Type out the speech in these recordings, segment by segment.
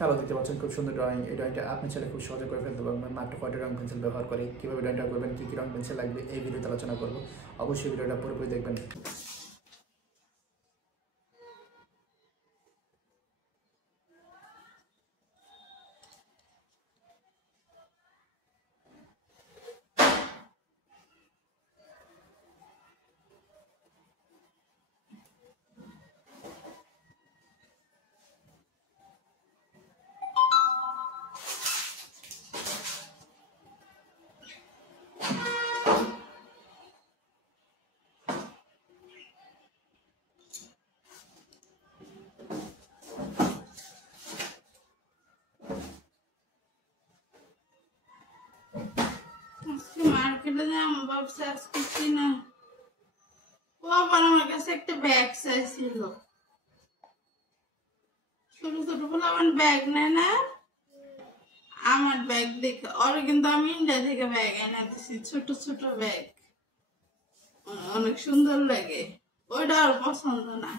Hello, দেখতে পাচ্ছেন খুব সুন্দর ড্রয়িং। এই ড্রয়িংটা আপনি চাইলে খুব সহজে করে ফেলতে পারবেন মাত্র 5টি রং পেন্সিল ব্যবহার করে। কীভাবে ড্রয়িংটা করবেন, কী কী রং পেন্সিল লাগবে এই ভিডিওতে আলোচনা করবো। অবশ্যই ভিডিওটা পুরোপুরি দেখবেন। মার্কেটে যাম ভাবছি আজকে কিনা ও আবার আমার কাছে একটা ব্যাগ চাইছিল। ছোট ছোট আমার ব্যাগ নেয় না, আমার ব্যাগ দেখে ওর কিন্তু আমি ইন্ডিয়া থেকে ব্যাগ এনে দিছি, ছোট ছোট ব্যাগ অনেক সুন্দর লাগে, ওইটা আর পছন্দ না।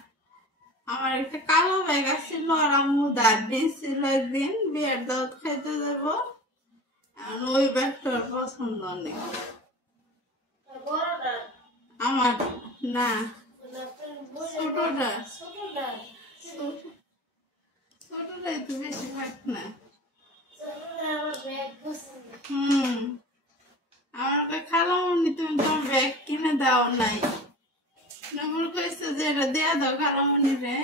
আমার একটা কালো ব্যাগ আসছিল আর আম্মু দাঁত দিয়েছিল একদিন বিয়ের দাওয়াত খাইতে যাবো, ওই ব্যাগটা পছন্দ নেই আমার। না ছোটটা ছোটটাই তো বেশি থাক না। আমাকে খালামণি তুমি তোমার ব্যাগ কিনে দাও নাই, নবুল কইছে যে এটা দেয়া দাও খালামণি রে।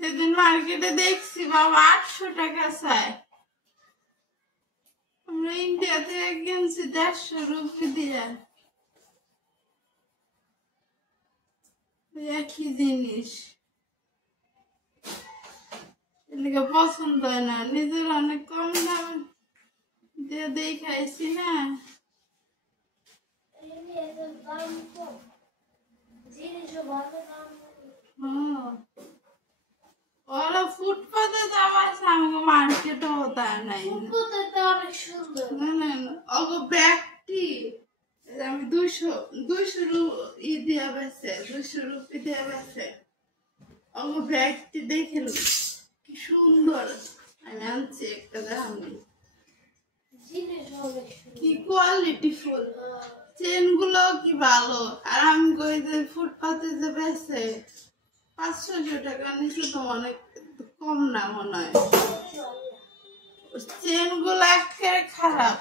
সেদিন মার্কেটে দেখছি বাবা 800 টাকা চায়, আমরা ইন্ডিয়া থেকে কিনছি 150 রুপি দিয়ে। একই জিনিস এদিকে পছন্দ হয় না, নিজের অনেক কম দাম দিয়ে দেখাইছি না। ওরা ফুটপাতে যাওয়াছে, আমাকে মার্কেটে হতা নাই। অনেক সুন্দর ব্যাগটি আমি 200 দিয়া বেছে, 200 রুপি দিয়া বেছে। ব্যাগটি দেখে কি সুন্দর, আমি আনছি একটা দাম, কি কোয়ালিটি ফুল, চেন গুলো কি ভালো। আর আমি কই যে ফুটপাতে যে বেছে 500 টাকা নিচে তো অনেক কম না মনে হয়, চেন গুলো একেবারে খারাপ।